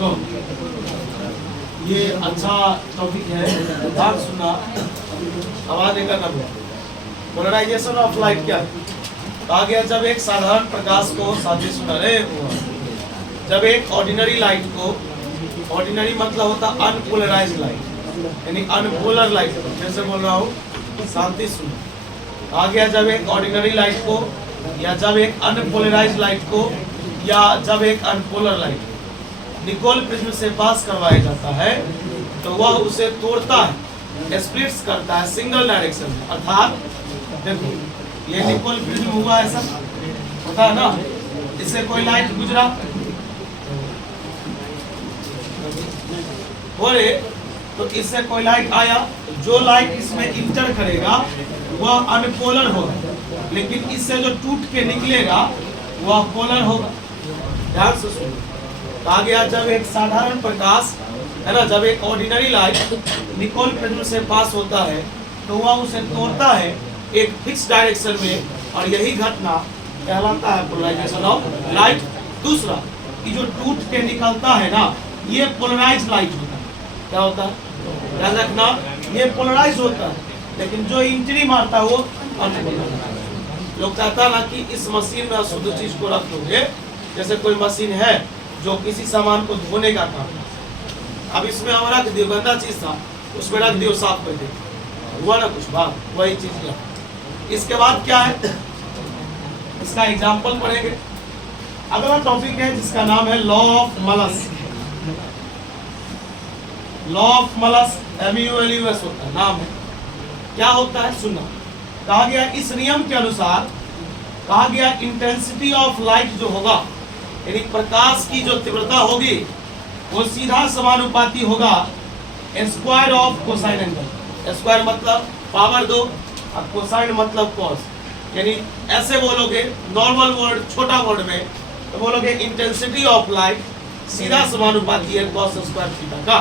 देखो ये अच्छा टॉपिक है, ध्यान सुनना, आवाज एक करना। पोलराइजेशन ऑफ लाइट क्या है? कहा गया जब एक साधारण प्रकाश को, साथी सुना रहे, जब एक ऑर्डिनरी लाइट को, ऑर्डिनरी मतलब होता अनपोलराइज्ड लाइट, यानी अनपोलर लाइट, जैसे बोल रहा हूँ, शांति सुनो। कहा गया जब एक ऑर्डिनरी लाइट को, या जब एक अनपोलराइज्ड लाइट को, या जब एक अनपोलर लाइट निकोल प्रिज्म से पास करवाया जाता है तो वह उसे तोड़ता है, स्प्लिट्स करता है सिंगल डायरेक्शन में। अर्थात देखो ये निकोल प्रिज्म हुआ, ऐसा होता है ना, इससे कोई लाइट गुजरा बोले तो इससे कोई लाइट आया, जो लाइट इसमें इंटर करेगा वह अनपोलर होगा, लेकिन इससे जो टूट के निकलेगा वह पोलर होगा। ध्यान से सुनो। कहा गया जब एक साधारण प्रकाश है ना, जब एक ऑर्डिनरी लाइट निकोल प्रिज्म से पास होता है तो वह उसे तोड़ता है एक फिक्स डायरेक्शन में, और यही घटना कहलाता है पोलराइजेशन ऑफ लाइट। दूसरा, कि जो टूट के निकलता है ना, ये पोलराइज्ड लाइट होता है। क्या होता है? ध्यान रखना, ये पोलराइज्ड होता है, लेकिन जो इंट्री मारता है वो अनपोलराइज्ड। लोग कहता है ना कि इस मशीन में अशुद्ध चीज को रख दोगे, जैसे कोई मशीन है जो किसी सामान को धोने का काम, अब इसमें हम रख दियो, गंदा चीज था उसमें रख दियो, साफ कर दियो, हुआ ना कुछ बात, वही चीज है। इसके बाद क्या है, इसका एग्जांपल पढ़ेंगे। अगला टॉपिक है जिसका नाम है law of Malus. Law of Malus MULUS होता है, नाम है। क्या होता है सुनना। कहा गया इस नियम के अनुसार, कहा गया इंटेंसिटी ऑफ लाइट जो होगा, यानी प्रकाश की जो तीव्रता होगी वो सीधा समानुपाती होगा square of cosine angle. Square मतलब पावर दो, और कोसाइन मतलब कॉस, यानी ऐसे बोलोगे नॉर्मल वर्ड, छोटा वर्ड में तो बोलोगे इंटेंसिटी ऑफ लाइट सीधा समानुपाती है कॉस स्क्वायर थीटा का।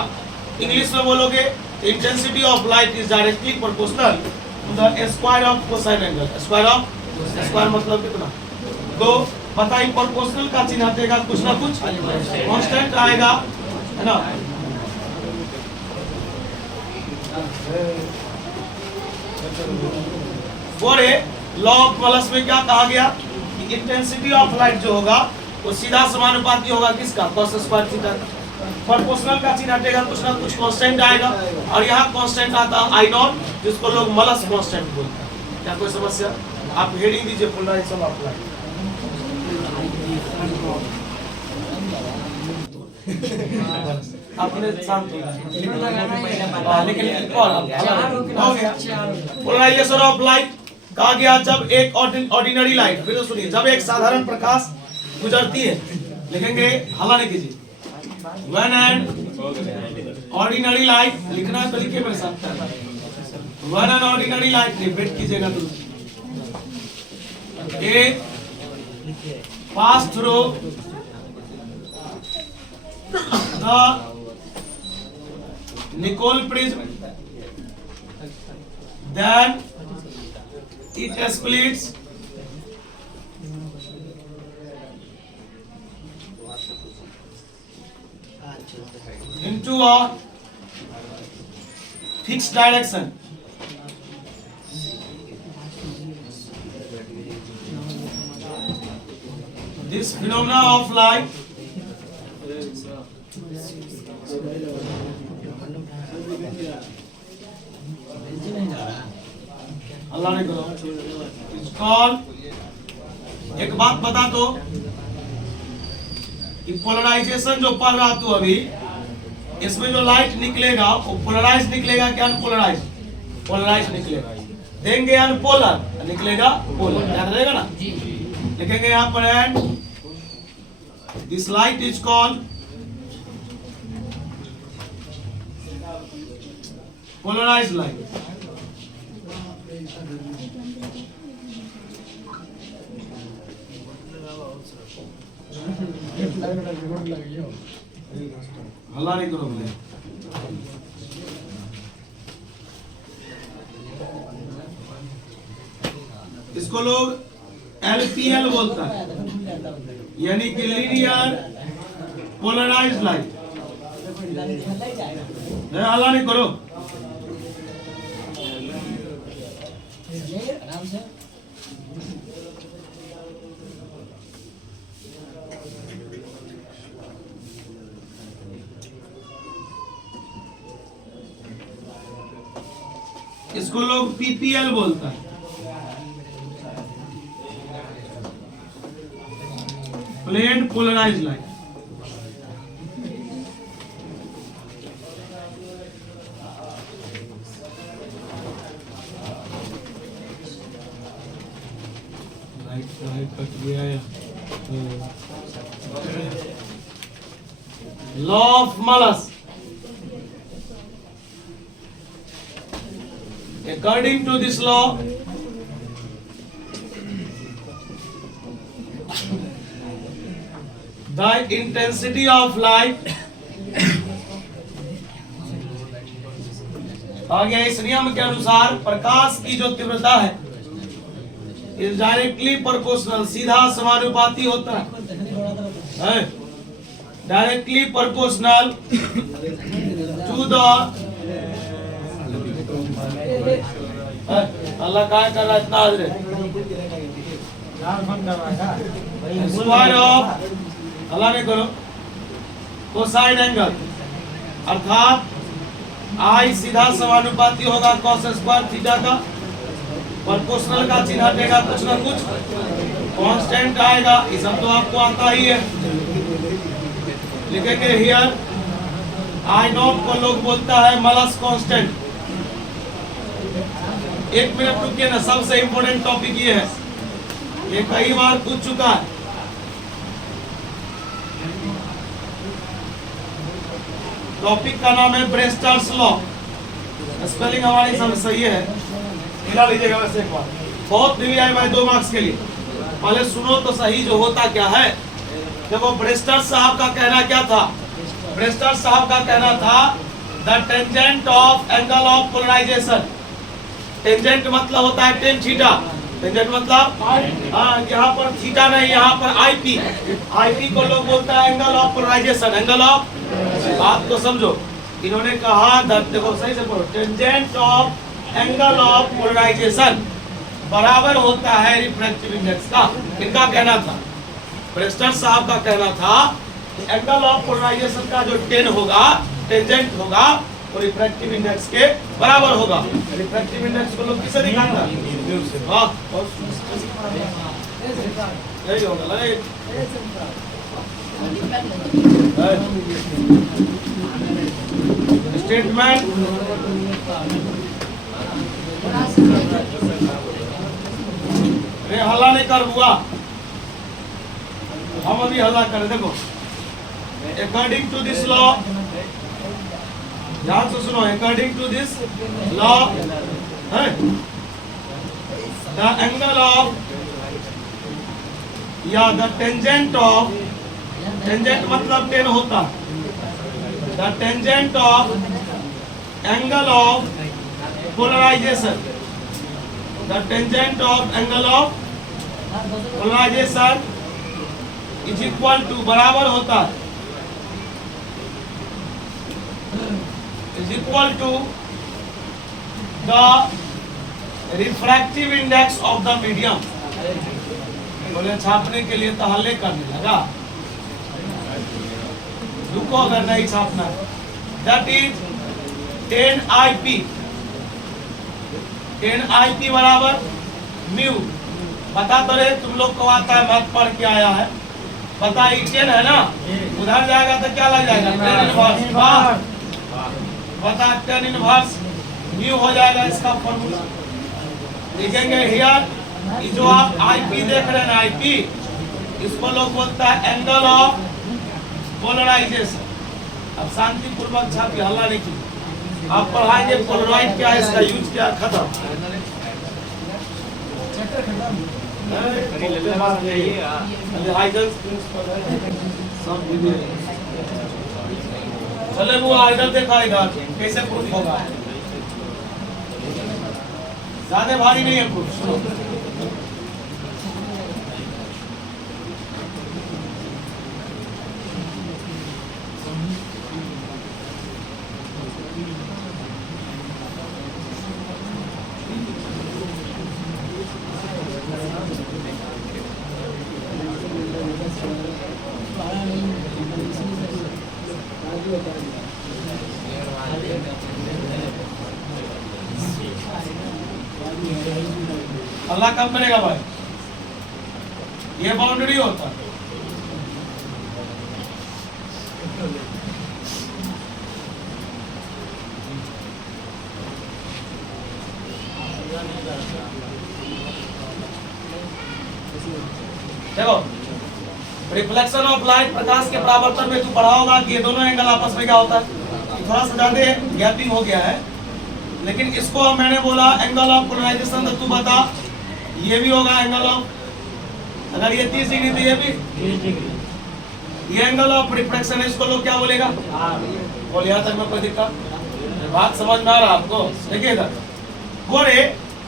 इंग्लिश में बोलोगे intensity of light is directly proportional to the square of cosine angle. Square मतलब कितना? तो पता ही प्रोपोर्शनल का चिन्ह हटेगा, कुछ ना कुछ कांस्टेंट आएगा, है ना। और लॉ ऑफ मलस में क्या कहा गया कि इंटेंसिटी ऑफ लाइट जो होगा वो सीधा समानुपाती होगा किसका? Cos square theta. प्रोपोर्शनल का चिन्ह हटेगा, कुछ ना कुछ कांस्टेंट आएगा, और यहाँ कांस्टेंट आता है I0, जिसको लोग मलस कांस्टेंट बोलते हैं। क्या कोई समस्या? आप हेडिंग दीजिए पोलराइजेशन ऑफ लाइट। आपने शांत लेकिन हो गया। पोलराइजेशन ऑफ लाइट कहा गया जब एक ऑर्डिनरी लाइट, फिर तो सुनिए, जब एक साधारण प्रकाश गुजरती है, लिखेंगे हल्ला नहीं कीजिए, वन एंड ऑर्डिनरी लाइट लिखना है तो लिखिए मेरे साथ, one and ordinary light repeat कीजिएगा तो एक pass through the Nicol prism, then it splits into a fixed direction. This phenomena of light अल्लाह ने करो it's called, एक बात बता दो कि पोलराइजेशन जो पढ़ रहा तू अभी, इसमें जो लाइट निकलेगा वो पोलराइज निकलेगा क्या अनपोलराइज? पोलराइज निकलेगा। देंगे अनपोलर, निकलेगा पोलर। याद रहेगा ना? लिखेंगे यहाँ पर and this light is called polarised light. हल्ला नहीं करो बोले। इसको लोग LPL बोलता है, यानी कि लीनियर पोलराइज्ड लाइट। नहीं हल्ला नहीं करो। आराम से। इसको लोग पीपीएल बोलता है, प्लेन पोलराइज लाइन। कट गया या law of Malus. According to this law, the intensity of light आ गया इस नियम के अनुसार प्रकाश की जो तीव्रता है इज डायरेक्टली प्रोपोर्शनल, सीधा समानुपाती होता है, डायरेक्टली प्रोपोर्शनल टू द अल्लाह क्या कर रहा है इतना हाजिर स्क्वायर ऑफ अल्लाह ने करो कोसाइन एंगल, अर्थात आई सीधा समानुपाती होगा cos स्क्वायर थीटा का, प्रोपोर्शनल का चिन्ह हटेगा कुछ ना कुछ, कांस्टेंट आएगा, ये सब तो आपको आता ही है। लिखेंगे हियर आई नॉट को लोग बोलता है मलस कांस्टेंट। एक मिनट रुकिए ना, सबसे इंपोर्टेंट टॉपिक ये है, ये कई बार पूछ चुका है। टॉपिक का नाम है ब्रेस्टर्स लॉ। स्पेलिंग हमारी सब सही है, मिला लीजिएगा वैसे एक बार, बहुत दिली आई भाई 2 मार्क्स के लिए। पहले सुनो तो सही जो होता क्या है। देखो ब्रेस्टर्स साहब का कहना क्या था, ब्रेस्टर्स साहब का कहना था the tangent of angle of polarisation. Tangent मतलब होता है टेन थीटा, टेंजेंट मतलब यहाँ पर थीटा नहीं, यहाँ पर आईपी, आईपी को लोग बोलता है angle of polarisation, angle of, बात को समझो। इन्होंने कहा देखो सही से बोलो, tangent of angle of polarisation बराबर होता है रिफ्रैक्टिव इंडेक्स का। इनका कहना था, ब्रेस्टर साहब का कहना था एंगल ऑफ पोलराइजेशन का जो 10 होगा, टेंजेंट होगा, और रिफ्रैक्टिव इंडेक्स के बराबर होगा। रिफ्रैक्टिव इंडेक्स को लोग किसे दिखाता है? यही होगा स्टेटमेंट। अरे हल्ला नहीं कर हुआ, हम अभी हल्ला करें। देखो अकॉर्डिंग टू दिस लॉ, ध्यान से सुनो, according to this law the angle of या द टेंजेंट ऑफ, टेंजेंट मतलब 10 होता, the tangent of angle of polarisation, the tangent of angle of polarisation is equal to, बराबर होता है, is equal to the refractive index of the medium। बोले छापने के लिए तो हल्ले करने लगा, रुको अगर नहीं छापना। that is 10 IP, 10 IP बराबर म्यू। बता तो रहे तुम लोग को आता है, मत पढ़ के आया है, पता 10 है ना, उधर जाएगा तो क्या लग जाएगा, 10 इनवर्स, बता 10 इनवर्स म्यू हो जाएगा इसका फॉर्मूला। लिखेंगे हियर, ये जो आप आईपी देख रहे हैं ना, आईपी, इसको लोग बोलता है एंगल ऑफ पोलराइजेशन। अब शांति पूर्वक छापी, हल्ला नहीं की। आप पढ़ाएंगे पोलराइड क्या है, इसका यूज क्या, खत्म। चले वो इधर देखा, इधर कैसे प्रूफ होगा, ज्यादा भारी नहीं है प्रूफ। अल्लाह कब करेगा भाई? ये बाउंड्री होता है। देखो, रिफ्लेक्शन ऑफ लाइट, प्रकाश के परावर्तन में तू पढ़ा होगा कि ये दोनों एंगल आपस में क्या होता है, थोड़ा सा ज्यादा गैपिंग हो गया है, लेकिन इसको मैंने बोला एंगल ऑफ पोलराइजेशन, तो तू बता ये भी होगा एंगल ऑफ, अगर ये 30 डिग्री तो ये भी 30 डिग्री। ये एंगल ऑफ रिफ्लेक्शन है, इसको लोग क्या बोलेगा? बोल, यहाँ तक में कोई दिक्कत? बात समझ में आ रहा आपको? देखिए इधर बोले,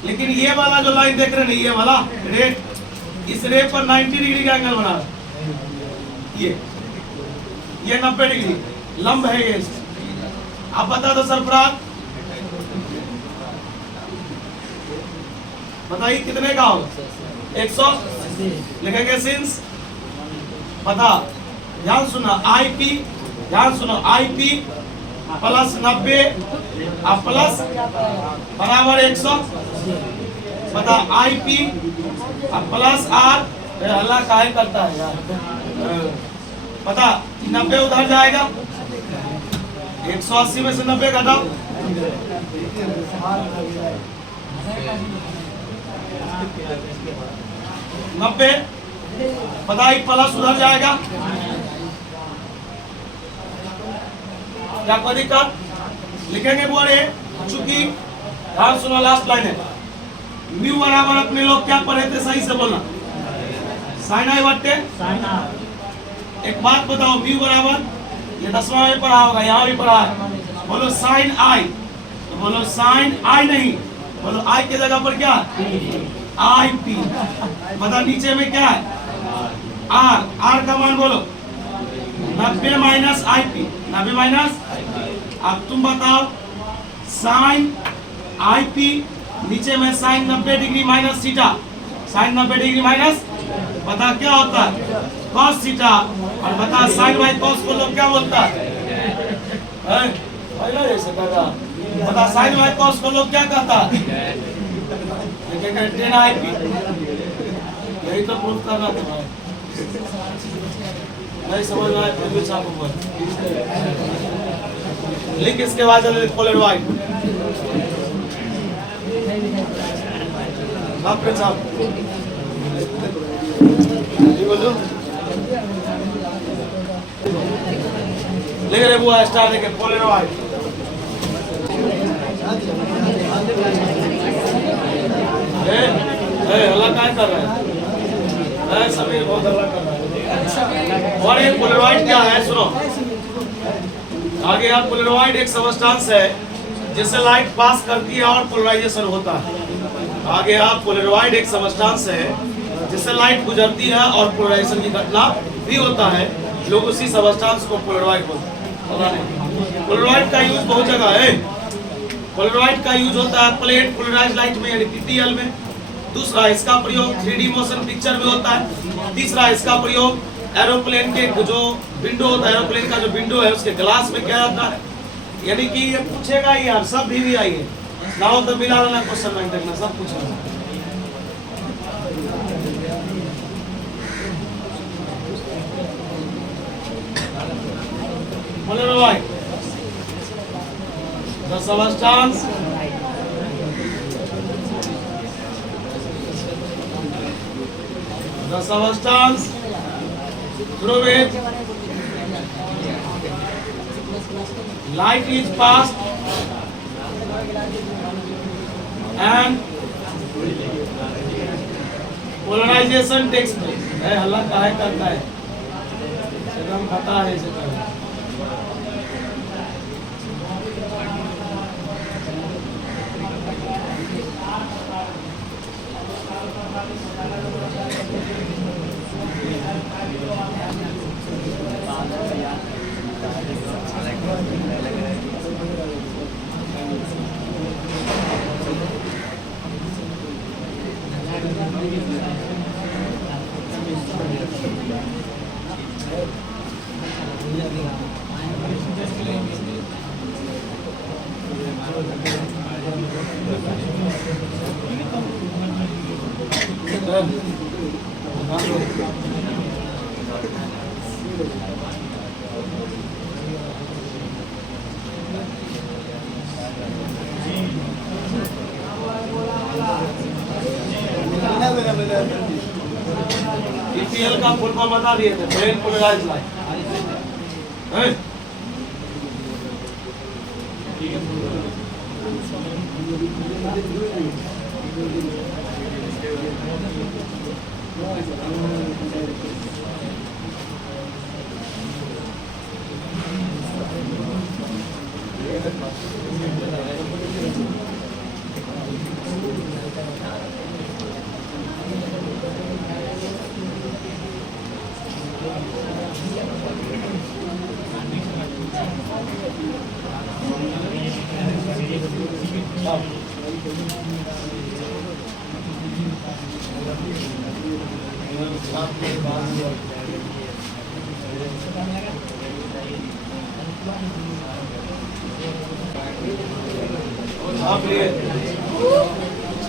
लेकिन ये वाला जो लाइन देख रहे हैं, ये वाला रेड, इस रे पर 90 डिग्री का एंगल बना रहा है। ये 90 डिग्री लंब है ये। आप बता दो सरफराज, बताइए कितने का होगा? 100 लिखेंगे सिंस, बता, ध्यान सुना, IP, ध्यान सुनो, IP प्लस 90 प्लस बराबर 100, बता IP प्लस R, अल्लाह काहे करता है यार, पता 90 उधर जाएगा, 180 में से 90 घटाओ, 90, पता ही प्लस उधर जाएगा, क्या कोई दिक्कत? लिखेंगे बोले, चूंकि ध्यान सुनो, लास्ट लाइन है, म्यू बराबर अपने लोग क्या पढ़े थे, सही से बोलना, साइन आई बट्टे साइन आर। एक बात बताओ, म्यू बराबर, ये 10वां में पढ़ा होगा, यहाँ भी पढ़ा है, बोलो साइन आई, तो बोलो साइन आई नहीं, बोलो आई के जगह पर क्या? IP, बता नीचे में क्या है? R, R का मान बोलो 90 माइनस IP, 90 माइनस। अब तुम बताओ साइन IP, नीचे में sine 90 degree minus theta, sine 90 degree minus, बता क्या होता है? Cos theta. और बता साइन बाई कॉस को लोग क्या बोलता है? बता साइन बाई कॉस को लोग क्या कहता है? 10 IP, यही तो प्रूफ करना था भाई, नहीं समझ में आया फिर भी छापो पर लिख, इसके बाद चले पोलर वाइट छाप पे छाप, बोलो ले रहे बुआ स्टार लेके पोलर वाइट। हल्ला क्या कर रहा है? समीर बहुत हल्ला कर रहा है। और ये पोलराइड क्या है सुनो, आगे आप पोलराइड एक सबस्टेंस है जिससे लाइट पास करती है और पोलराइजेशन होता है। आगे आप पोलराइड एक सबस्टेंस है जिससे लाइट गुजरती है और पोलराइजेशन की घटना भी होता है, लोग उसी सबस्टेंस को पोलराइड बोलते हैं। पोलराइड का यूज बहुत जगह है। पोलराइड का यूज होता है प्लेट पोलराइज्ड लाइट में यानी PPL में। दूसरा इसका प्रयोग 3D मोशन पिक्चर में होता है। तीसरा इसका प्रयोग एरोप्लेन के जो विंडो होता है, एरोप्लेन का जो विंडो है उसके ग्लास में किया जाता है। यानी कि ये पूछेगा ही यार, सब भी आइए ना हो तो मिला ना क्वेश्चन नहीं देखना, सब पूछेगा। Polaroid, the substance through which light is passed and polarization takes place. हल्ला काहे करता है? एकदम पता है इसे करना। EPL का फुल फॉर्म बता दिए थे, ब्रेन पोलराइज लाइट है।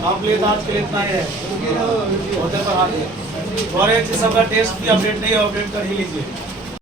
आप लिए तो आज के लिए इतना ही है। होटल पर आ गए और एक सबका टेस्ट भी अपडेट नहीं है, अपडेट कर ही लीजिए।